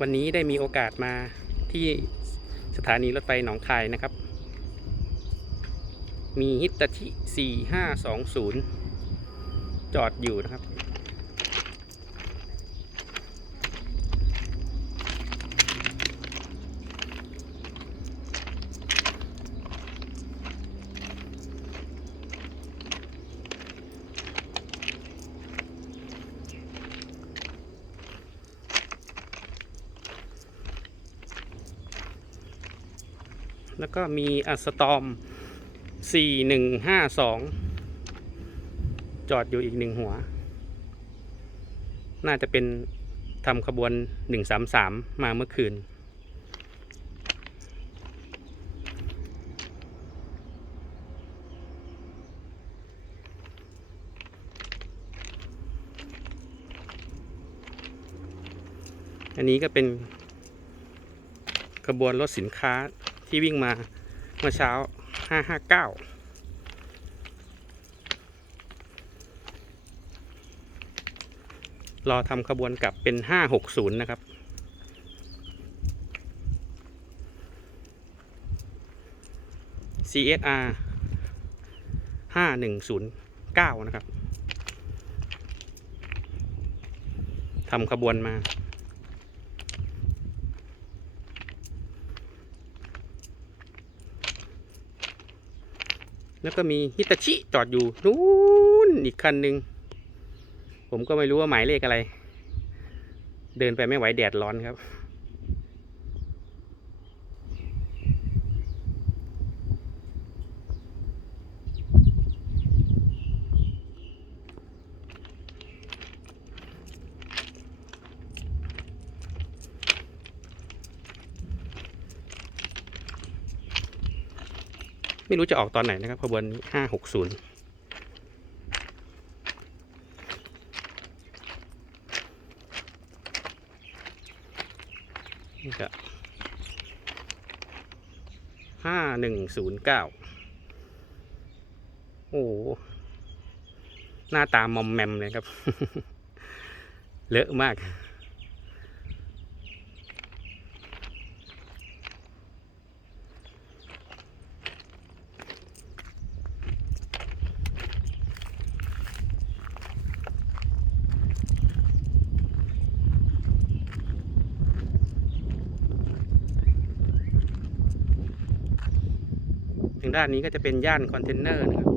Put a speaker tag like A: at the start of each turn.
A: วันนี้ได้มีโอกาสมาที่สถานีรถไฟหนองคายนะครับ มีฮิตาชิ 4520 จอดอยู่นะครับ แล้วก็มีอัสตอม 4152 จอดอยู่อีกหนึ่งหัว น่าจะเป็นทำขบวน 133 มาเมื่อคืน อันนี้ก็เป็นขบวนรถสินค้า ที่วิ่งมาเมื่อเช้า 559รอทำขบวนกลับเป็น560นะครับ CSR 5109นะครับ ทำขบวนมา แล้วก็มีฮิตาชิจอดอยู่นู้นอีกคันหนึ่งผมก็ไม่รู้ว่าหมายเลขอะไร เดินไปไม่ไหวแดดร้อนครับ ไม่รู้จะออกตอนไหนนะครับขบวนห้าหกศูนย์นี่ก็ห้าหนึ่งศูนย์เก้าโอ้หน้าตามอมแมมเลยครับ เลอะมาก ทางด้านนี้ก็จะเป็นย่านคอนเทนเนอร์นะครับ